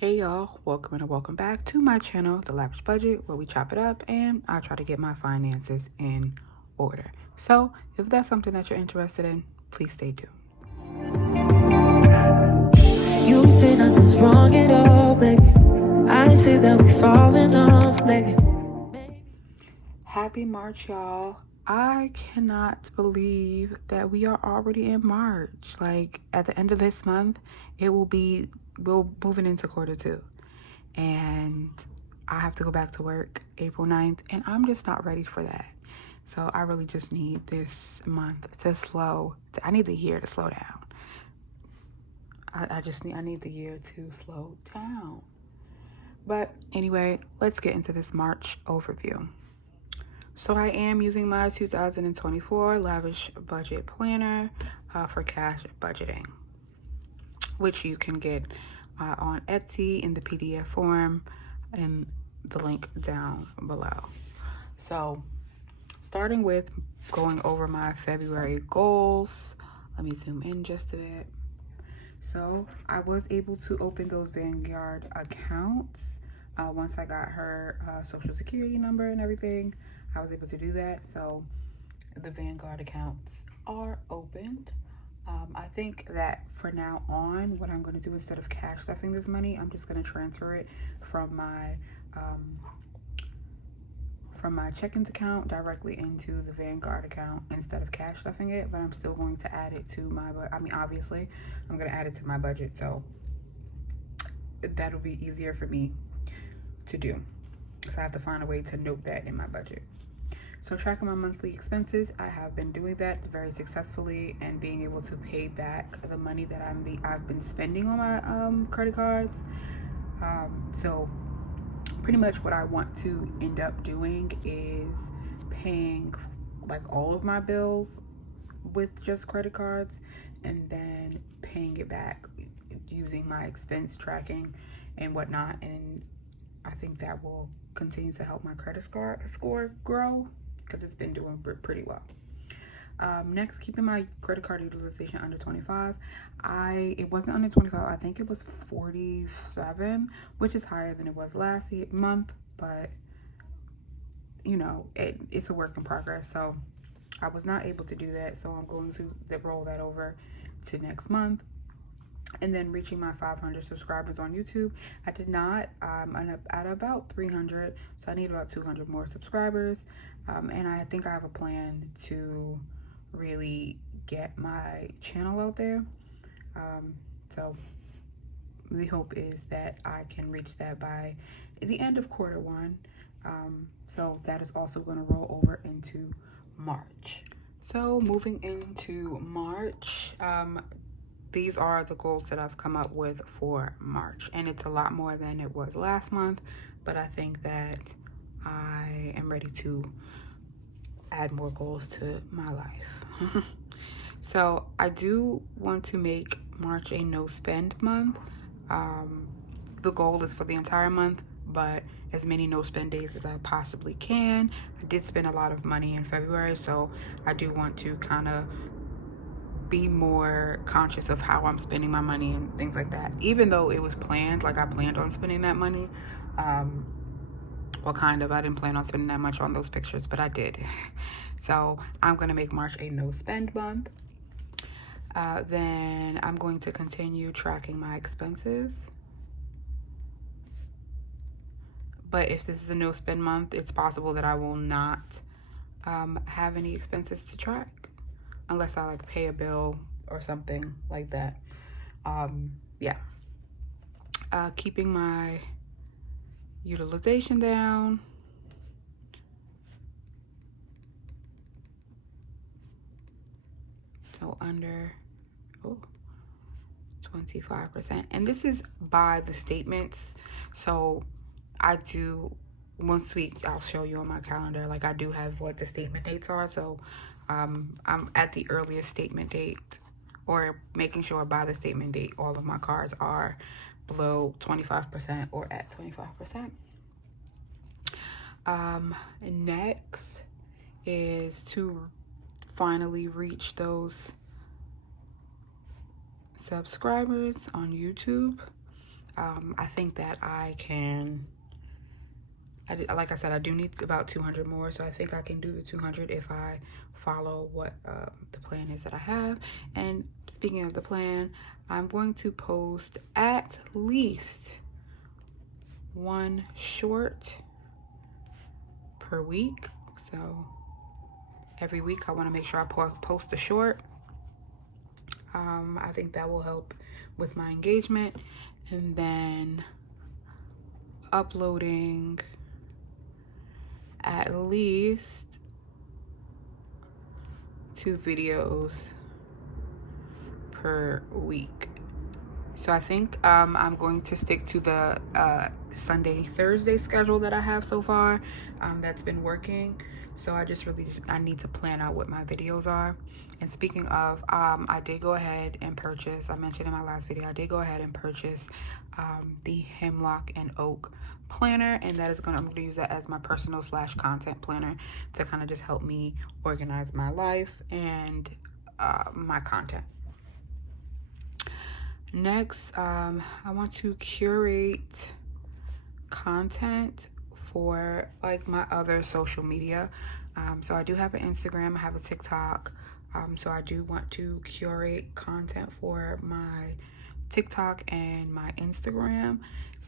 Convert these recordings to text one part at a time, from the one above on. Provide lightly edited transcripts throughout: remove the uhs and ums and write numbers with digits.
Hey y'all, welcome and welcome back to my channel, The Lavish Budget, where we chop it up and I try to get my finances in order. So if that's something that you're interested in, please stay tuned. You say nothing's wrong at all, baby. I say that we falling off, baby. Happy March, y'all. I cannot believe that we are already in March. Like at the end of this month, we're moving into quarter two. And I have to go back to work April 9th, and I'm just not ready for that. So I really just need this month to I need the year to slow down. I need the year to slow down. But anyway, let's get into this March overview. So I am using my 2024 Lavish Budget Planner for cash budgeting, which you can get on Etsy in the PDF form and the link down below. So starting with going over my February goals, let me zoom in just a bit. So I was able to open those Vanguard accounts once I got her social security number and everything. I was able to do that. So the Vanguard accounts are opened. I think that for now on, what I'm going to do instead of cash stuffing this money, I'm just going to transfer it from my check-ins account directly into the Vanguard account instead of cash stuffing it. But I'm still going to add it to my, obviously, I'm going to add it to my budget. So that'll be easier for me to do. So I have to find a way to note that in my budget. So tracking my monthly expenses, I have been doing that very successfully and being able to pay back the money that I've been spending on my credit cards. So pretty much what I want to end up doing is paying like all of my bills with just credit cards and then paying it back using my expense tracking and whatnot. And I think that will continue to help my credit score grow because it's been doing pretty well. Next, keeping my credit card utilization under 25. It wasn't under 25. I think it was 47, which is higher than it was last month, but you know, it's a work in progress. So I was not able to do that. So I'm going to roll that over to next month. And then reaching my 500 subscribers on YouTube. I did not. I'm at about 300, so I need about 200 more subscribers. And I think I have a plan to really get my channel out there. So the hope is that I can reach that by the end of quarter one. So that is also going to roll over into March. So moving into March, these are the goals that I've come up with for March, and it's a lot more than it was last month, but I think that I am ready to add more goals to my life. So I do want to make March a no spend month. The goal is for the entire month, but as many no spend days as I possibly can. I did spend a lot of money in February, so I do want to kind of be more conscious of how I'm spending my money and things like that. Even though it was planned, like I planned on spending that money. Well, kind of. I didn't plan on spending that much on those pictures, but I did. So I'm going to make March a no spend month. Then I'm going to continue tracking my expenses. But if this is a no spend month, it's possible that I will not have any expenses to track unless I like pay a bill or something like that. Yeah. Keeping my utilization down. So under 25%. And this is by the statements. So I do, once a week, I'll show you on my calendar, like I do have what the statement dates are. So I'm at the earliest statement date, or making sure by the statement date, all of my cards are below 25% or at 25%. Next is to finally reach those subscribers on YouTube. I think that I can, like I said, I do need about 200 more, so I think I can do the 200 if I follow what the plan is that I have. And speaking of the plan, I'm going to post at least one short per week. So every week I want to make sure I post a short. I think that will help with my engagement. And then uploading at least 2 videos per week. So I think I'm going to stick to the Sunday, Thursday schedule that I have so far. That's been working. So I need to plan out what my videos are. And speaking of, I did go ahead and purchase, I mentioned in my last video, I did go ahead and purchase the Hemlock and Oak planner, and that is I'm going to use that as my personal / content planner to kind of just help me organize my life and my content. Next, I want to curate content for like my other social media. So I do have an Instagram, I have a TikTok. So I do want to curate content for my TikTok and my Instagram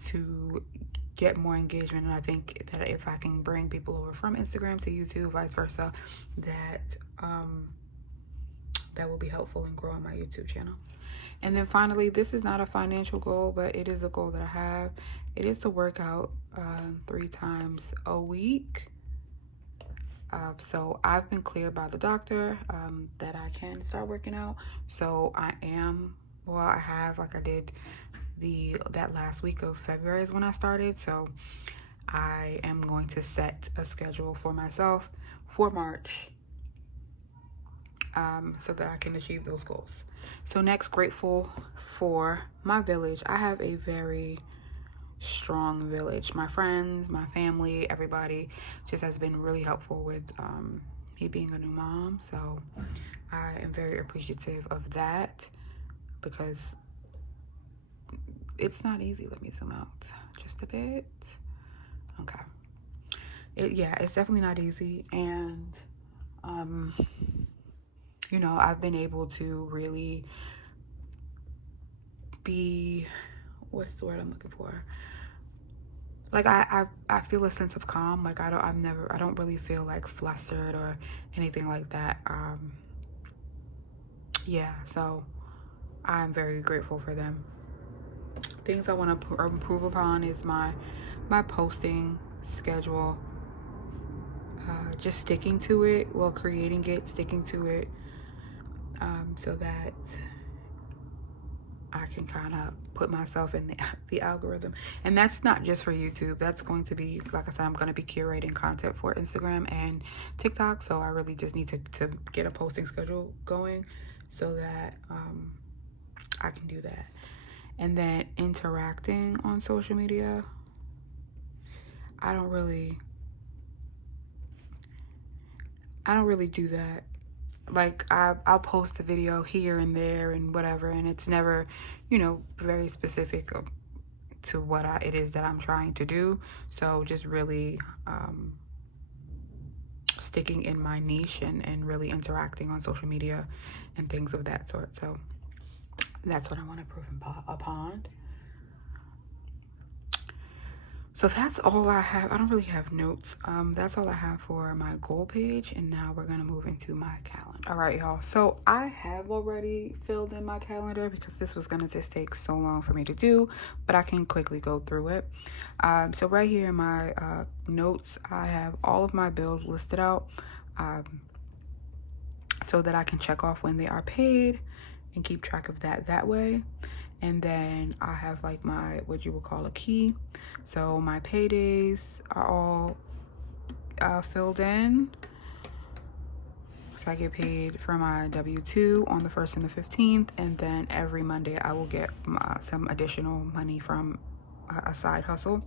to get more engagement. And I think that if I can bring people over from Instagram to YouTube, vice versa, that that will be helpful in growing my YouTube channel. And then finally, this is not a financial goal, but it is a goal that I have. It is to work out 3 times a week. So I've been cleared by the doctor that I can start working out. So I have, like I did that last week of February is when I started. So I am going to set a schedule for myself for March so that I can achieve those goals. So next, grateful for my village. I have a very strong village. My friends, my family, everybody just has been really helpful with me being a new mom. So I am very appreciative of that because it's not easy. Let me zoom out just a bit. Okay. It's definitely not easy. And you know, I've been able to really be, what's the word I'm looking for? Like I feel a sense of calm. Like I don't really feel like flustered or anything like that. So I'm very grateful for them. Things I want to improve upon is my posting schedule. Just sticking to it, creating it, sticking to it, so that I can kind of put myself in the algorithm. And that's not just for YouTube. That's going to be, like I said, I'm going to be curating content for Instagram and TikTok. So I really just need to get a posting schedule going so that I can do that. And then interacting on social media, I don't really do that. Like I'll post a video here and there and whatever, and it's never, you know, very specific to what it is that I'm trying to do. So just really sticking in my niche and really interacting on social media and things of that sort. So that's what I want to improve upon. So that's all I have. I don't really have notes. That's all I have for my goal page. And now we're going to move into my calendar. All right, y'all. So I have already filled in my calendar because this was going to just take so long for me to do, but I can quickly go through it. So right here in my notes, I have all of my bills listed out so that I can check off when they are paid and keep track of that way. And then I have like my, what you would call a key. So my paydays are all filled in. So I get paid for my W-2 on the 1st and the 15th. And then every Monday I will get some additional money from a side hustle.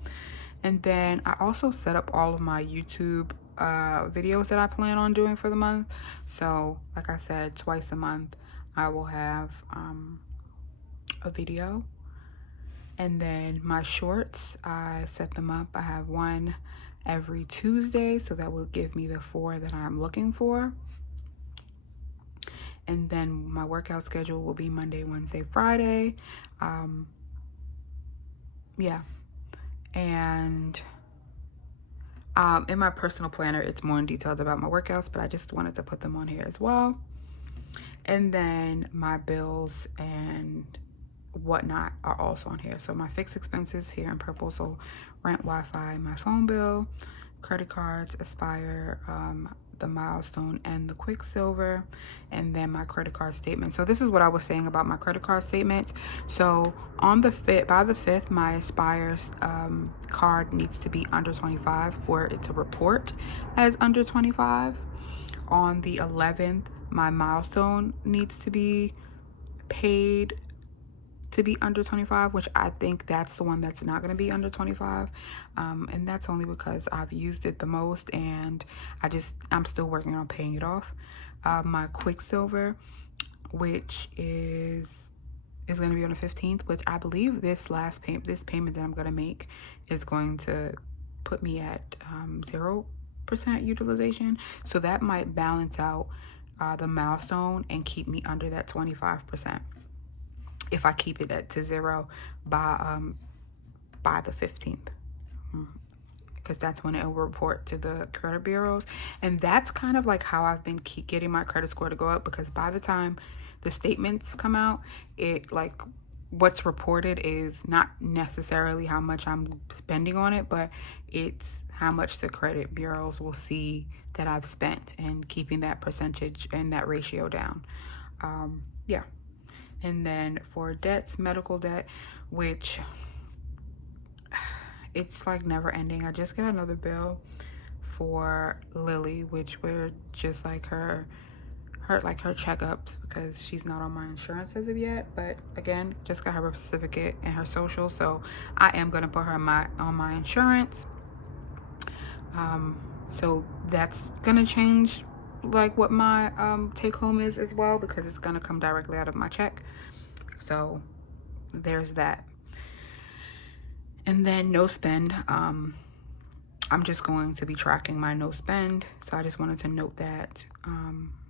And then I also set up all of my YouTube videos that I plan on doing for the month. So like I said, twice a month I will have a video. And then my shorts, I set them up. I have one every Tuesday, so that will give me the 4 that I'm looking for. And then my workout schedule will be Monday, Wednesday, Friday. Yeah. And in my personal planner, it's more in details about my workouts, but I just wanted to put them on here as well. And then my bills and whatnot are also on here. So my fixed expenses here in purple, so rent, Wi-Fi, my phone bill, credit cards, Aspire, the Milestone, and the Quicksilver, and then my credit card statement. So this is what I was saying about my credit card statements. So on the by the 5th, my Aspire card needs to be under 25 for it to report as under 25. On the 11th, my Milestone needs to be paid to be under 25, which I think that's the one that's not going to be under 25. And that's only because I've used it the most, and I'm still working on paying it off. My Quicksilver, which is going to be on the 15th, which I believe this payment that I'm going to make is going to put me at 0% utilization. So that might balance out the Milestone and keep me under that 25%. If I keep it to 0 by the 15th, because that's when it will report to the credit bureaus. And that's kind of like how I've been getting my credit score to go up, because by the time the statements come out, what's reported is not necessarily how much I'm spending on it, but it's how much the credit bureaus will see that I've spent, and keeping that percentage and that ratio down. Yeah. And then for debts, medical debt, which it's like never ending. I just got another bill for Lily, which were just like her checkups, because she's not on my insurance as of yet. But again, just got her birth certificate and her social, so I am gonna put her on my insurance. So that's gonna change like what my take home is as well, because it's gonna come directly out of my check. So there's that. And then no spend. I'm just going to be tracking my no spend. So I just wanted to note that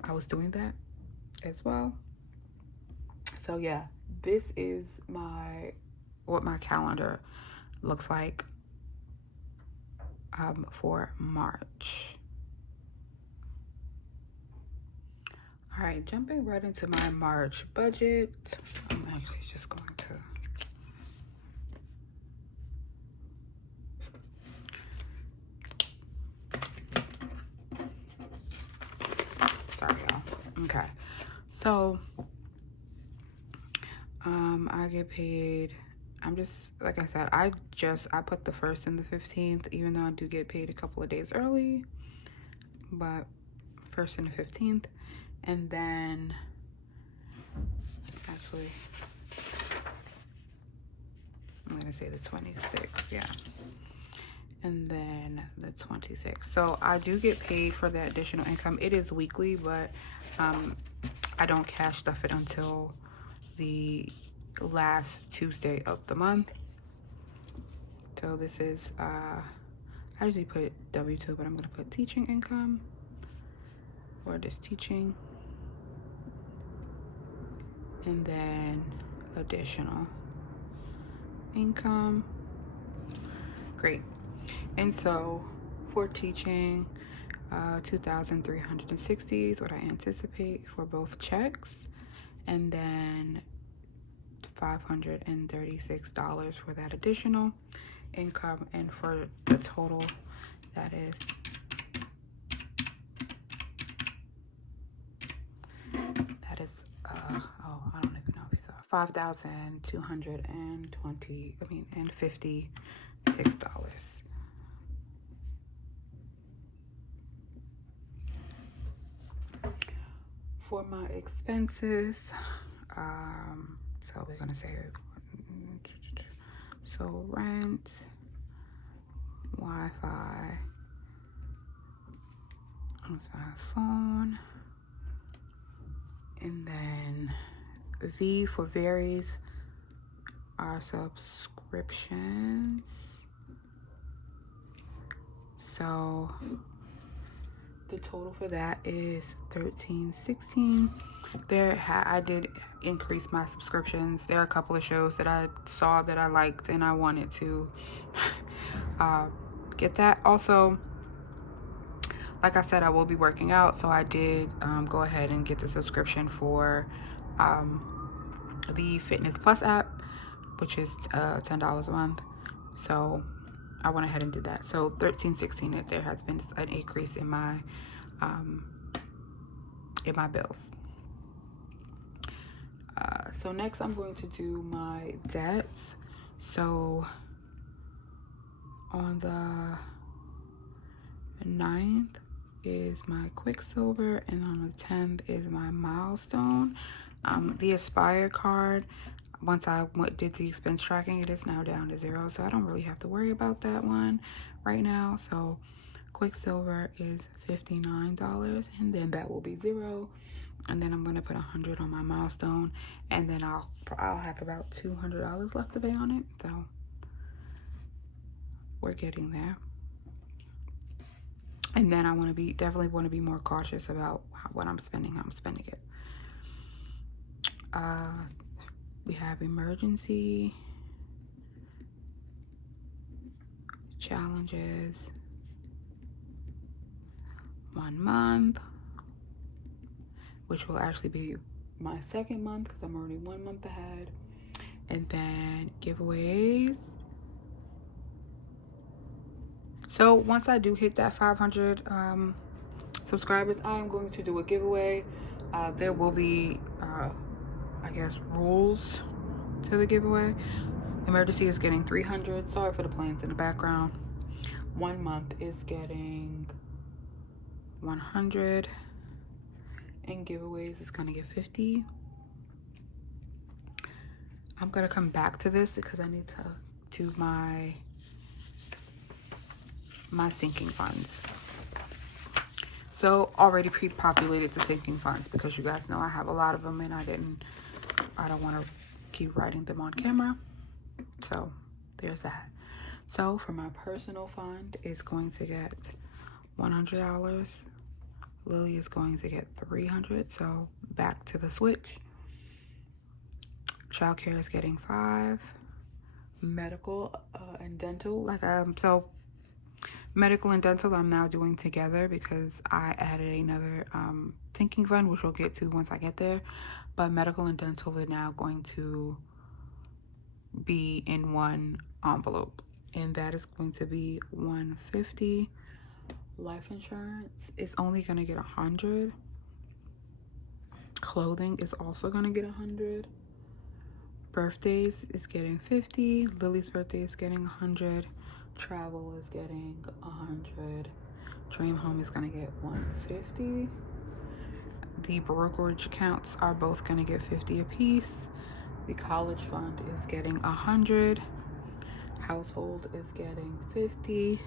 I was doing that as well. So yeah, this is what my calendar looks like for March. All right, jumping right into my March budget. I'm actually just going to sorry, y'all. Okay, so I get paid. I'm just, like I said, I put the 1st and the 15th, even though I do get paid a couple of days early, but 1st and the 15th. And then actually I'm gonna say the 26th, yeah. And then the 26th. So I do get paid for that additional income. It is weekly, but I don't cash stuff it until the last Tuesday of the month. So this is I usually put W2, but I'm gonna put teaching income, or just teaching, and then additional income. Great. And so for teaching, 2,360 is what I anticipate for both checks, and then $536 for that additional income. And for the total, that is I don't even know if you saw, $5,256. For my expenses, so we're gonna say, so rent, Wi-Fi, that's my phone, and then V for varies, our subscriptions. So the total for that is $13.16. I did increase my subscriptions. There are a couple of shows that I saw that I liked and I wanted to get that. Also, like I said, I will be working out, so I did go ahead and get the subscription for the Fitness Plus app, which is $10 a month. So I went ahead and did that. So $13.16. There has been an increase in my bills. So next I'm going to do my debts. So on the 9th is my Quicksilver, and on the 10th is my Milestone. The Aspire card, once I did the expense tracking, it is now down to 0, so I don't really have to worry about that one right now. So Quicksilver is $59, and then that will be 0. And then I'm gonna put 100 on my Milestone, and then I'll have about $200 left to pay on it. So we're getting there. And then I definitely want to be more cautious about what I'm spending, how I'm spending it. We have emergency, challenges, 1 month, which will actually be my 2nd month because I'm already 1 month ahead. And then giveaways. So once I do hit that 500 subscribers, I am going to do a giveaway. There will be, I guess, rules to the giveaway. Emergency is getting 300. Sorry for the plants in the background. 1 month is getting 100. And giveaways is gonna get 50. I'm gonna come back to this because I need to do my sinking funds. So already pre-populated the sinking funds because you guys know I have a lot of them and I don't want to keep writing them on camera. So there's that. So for my personal fund is going to get $100. Lily is going to get $300. So back to the switch. Childcare is getting $5. Medical and dental, so medical and dental I'm now doing together because I added another thinking fund, which we'll get to once I get there. But medical and dental are now going to be in one envelope, and that is going to be $150. Life insurance is only going to get $100. Clothing is also going to get $100. Birthdays is getting $50. Lily's birthday is getting $100. Travel is getting $100. Dream Home is gonna get $150. The brokerage accounts are both gonna get $50 a piece. The college fund is getting $100. Household is getting $50.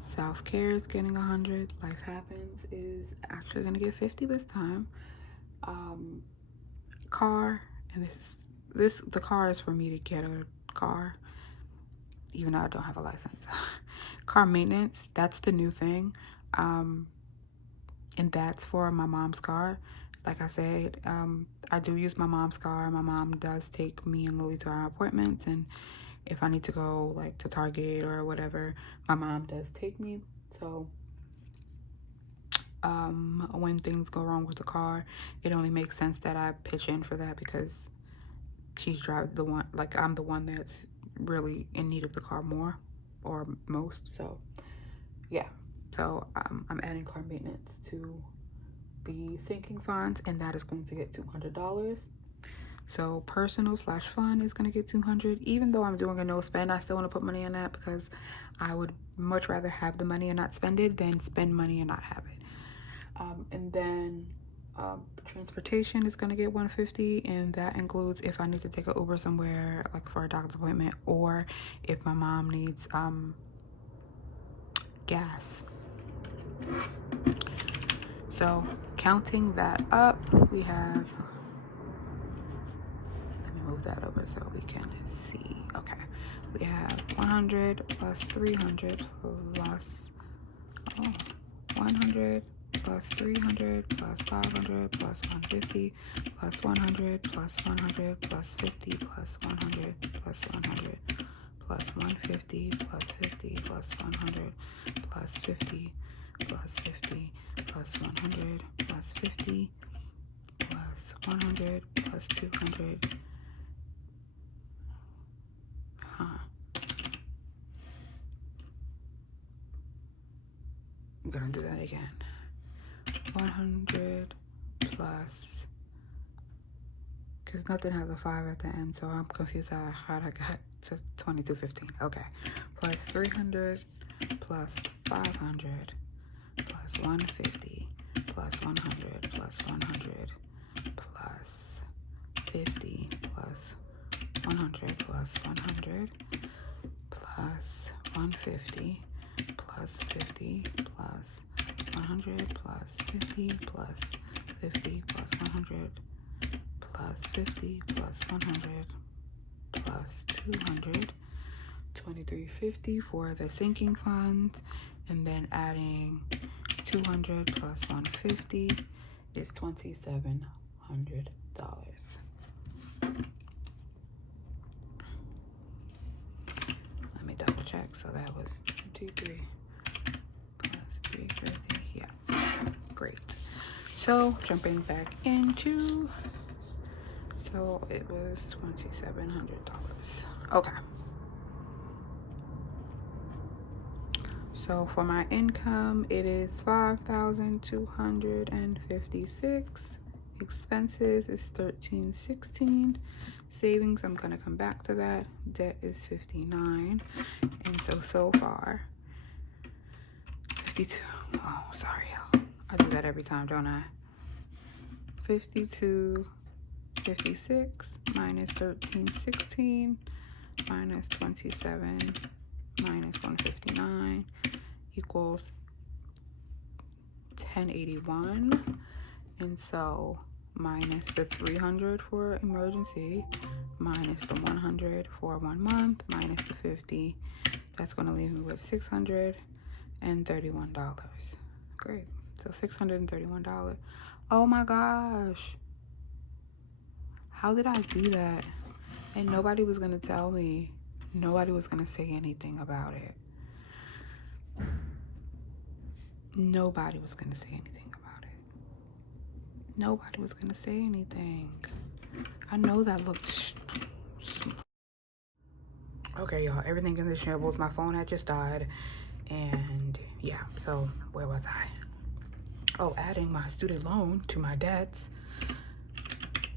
Self-care is getting $100. Life Happens is actually gonna get $50 this time. Car, and the car is for me to get a car, even though I don't have a license. Car maintenance, that's the new thing. And that's for my mom's car. Like I said, I do use my mom's car. My mom does take me and Lily to our appointments, and if I need to go like to Target or whatever, my mom does take me. So when things go wrong with the car, it only makes sense that I pitch in for that because she's the one, like I'm the one that's really in need of the car more or most. So yeah, so I'm adding car maintenance to the sinking funds, and that is going to get $200. So personal / fun is going to get $200. Even though I'm doing a no spend, I still want to put money on that because I would much rather have the money and not spend it than spend money and not have it. And then transportation is going to get $150, and that includes if I need to take an Uber somewhere, like for a doctor's appointment, or if my mom needs gas. So counting that up, we have, let me move that over so we can see. Okay, we have 100 plus 300 plus 100 plus 300 plus 500 plus 150 plus 100 plus 100 plus 50 plus 100 plus 100 plus 150 plus 50 plus 100 plus 50 plus 50 plus 100 plus 50 plus 100 plus 200. I'm gonna do that again. 100 plus, because nothing has a 5 at the end, so I'm confused how I got to 2215. Okay, plus 300 plus 500 plus 150 plus 100 plus 100 plus 50 plus 100 plus 100 plus 150 plus 50 plus 100 plus 50 plus 50 plus 100 plus 50 plus 100 plus 200, 2350 for the sinking funds, and then adding 200 plus 150 is $2,700. Let me double check. So that was 23 plus 350. Yeah, great. So jumping back into, so it was $2,700. Okay. So for my income, it is 5,256. Expenses is 1,316. Savings, I'm gonna come back to that. Debt is 59. And so far, 52. Oh, sorry, y'all. I do that every time, don't I? 5256 minus 1316 minus 27 minus 159 equals 1081. And so minus the 300 for emergency, minus the 100 for 1 month, minus the 50, that's going to leave me with $631. Great. So $631. Oh my gosh. How did I do that? And nobody was going to tell me. Nobody was going to say anything about it. Nobody was going to say anything about it. Nobody was going to say anything. I know that looked... Okay, y'all. Everything in the shambles. My phone had just died. And yeah, so where was I? Oh, adding my student loan to my debts.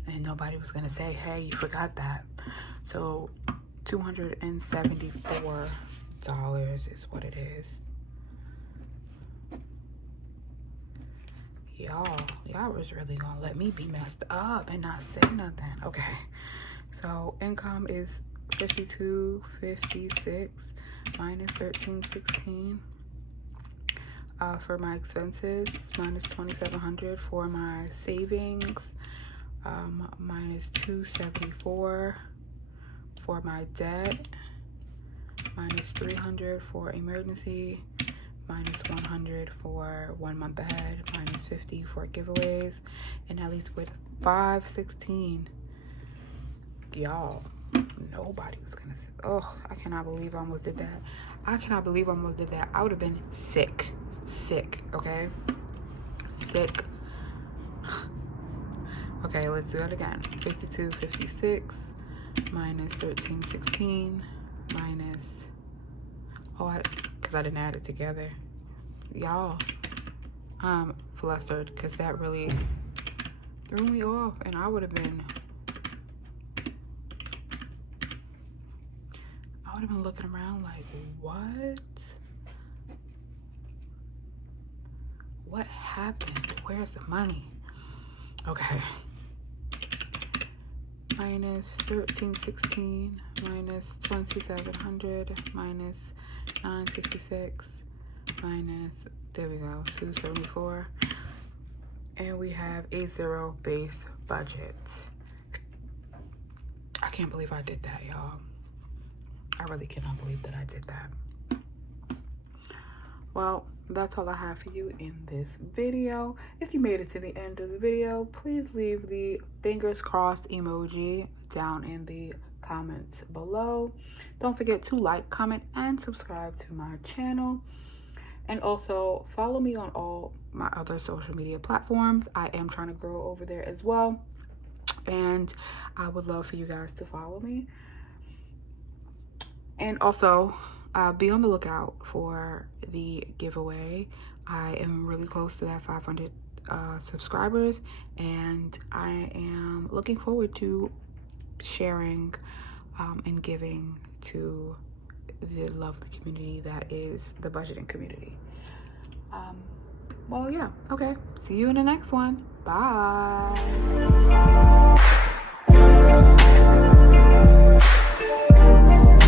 And nobody was going to say, hey, you forgot that. So $274 is what it is. Y'all was really gonna let me be messed up and not say nothing. Okay, so income is 5256 minus 1316. For my expenses, minus 2700. For my savings, minus 274. For my debt, minus 300 for emergency, minus 100 for 1 month ahead, minus 50 for giveaways, and at least with 516. Y'all, nobody was gonna say, oh, I cannot believe I almost did that. I cannot believe I almost did that. I would have been sick, okay? Sick. Okay, let's do it again. 5256 minus 1316 minus, because I didn't add it together. Y'all, I'm flustered because that really threw me off, and I would have been looking around like, what happened? Where's the money? Okay. Minus 1316 minus 2700 minus 966 minus, there we go, 274. And we have a 0 base budget. I can't believe I did that, y'all. I really cannot believe that I did that. Well, that's all I have for you in this video. If you made it to the end of the video, please leave the fingers crossed emoji down in the comments below. Don't forget to like, comment, and subscribe to my channel. And also follow me on all my other social media platforms. I am trying to grow over there as well. And I would love for you guys to follow me. And also, be on the lookout for the giveaway. I am really close to that 500 subscribers, and I am looking forward to sharing and giving to the lovely community that is the budgeting community. Well, yeah, okay. See you in the next one. Bye.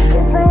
It's